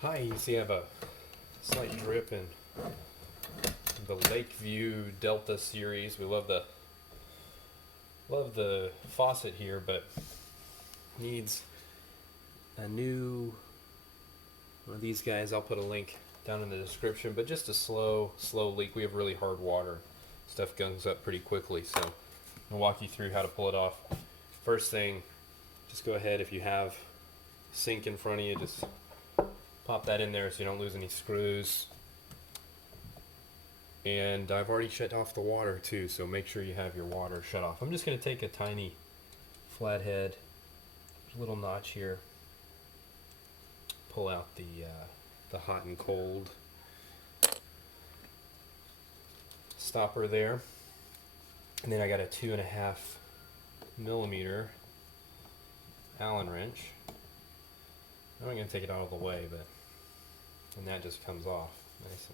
Hi, you see I have a slight drip in the Lakeview Delta series. We love the faucet here, but needs a new one of these guys. I'll put a link down in the description, but just a slow leak. We have really hard water. Stuff gungs up pretty quickly, so I'll walk you through how to pull it off. First thing, just go ahead, if you have a sink in front of you, just pop that in there so you don't lose any screws. And I've already shut off the water too, so make sure you have your water shut off. I'm just going to take a tiny flathead, little notch here, pull out the hot and cold stopper there, and then I got a 2.5 millimeter Allen wrench. I'm not going to take it out of the way, but and that just comes off nice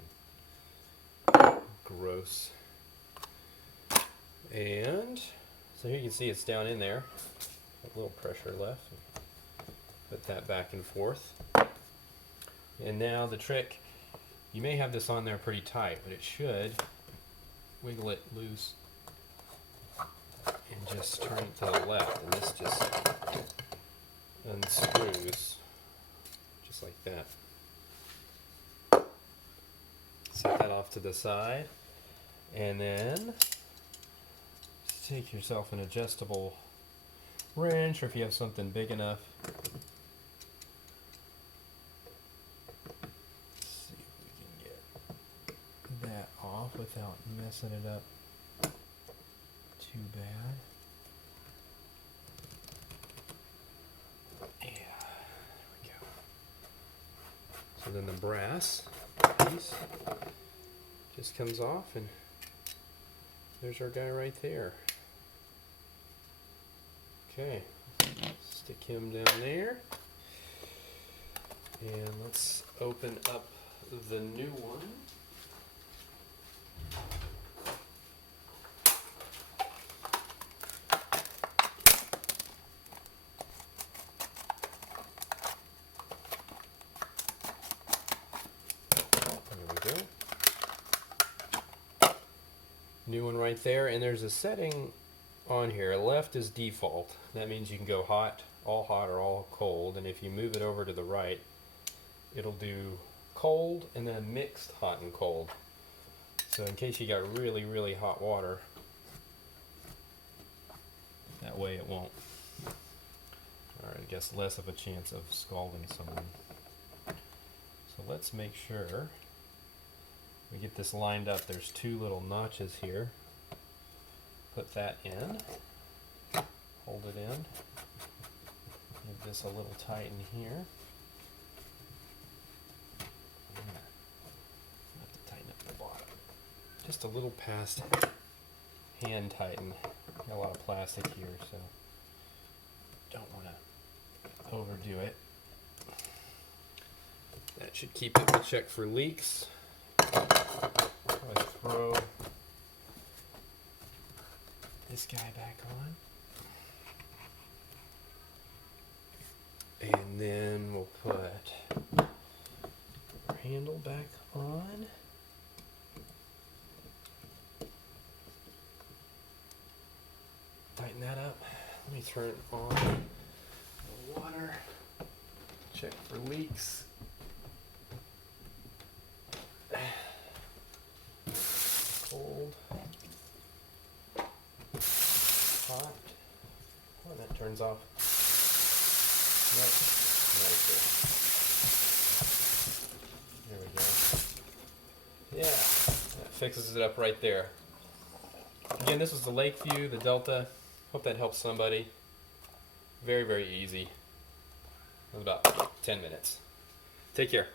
and gross. And so here you can see it's down in there, a little pressure left. Put that back and forth. And now the trick, you may have this on there pretty tight, but it should wiggle it loose and just turn it to the left, and this just unscrews just like that. Set that off to the side, and then just take yourself an adjustable wrench, or if you have something big enough. Let's see if we can get that off without messing it up too bad. Yeah, there we go. So then the brass piece just comes off, and there's our guy right there. Okay, stick him down there, and let's open up the new one. New one right there, and there's a setting on here. Left is default. That means you can go hot or all cold, and if you move it over to the right, it'll do cold and then mixed hot and cold. So in case you got really hot water, that way it won't, or I guess less of a chance of scalding someone. So let's make sure we get this lined up. There's two little notches here. Put that in, hold it in, give this a little tighten here. Yeah. Have to tighten up the bottom. Just a little past hand tighten. Got a lot of plastic here, so don't want to overdo it. That should keep it. Check for leaks. I'll throw this guy back on, and then we'll put our handle back on. Tighten that up. Let me turn on the water. Check for leaks. Cold, hot. Oh, that turns off. Nice. There we go. Yeah, that fixes it up right there. Again, this is the Lakeview, the Delta. Hope that helps somebody. Very easy. It was about 10 minutes. Take care.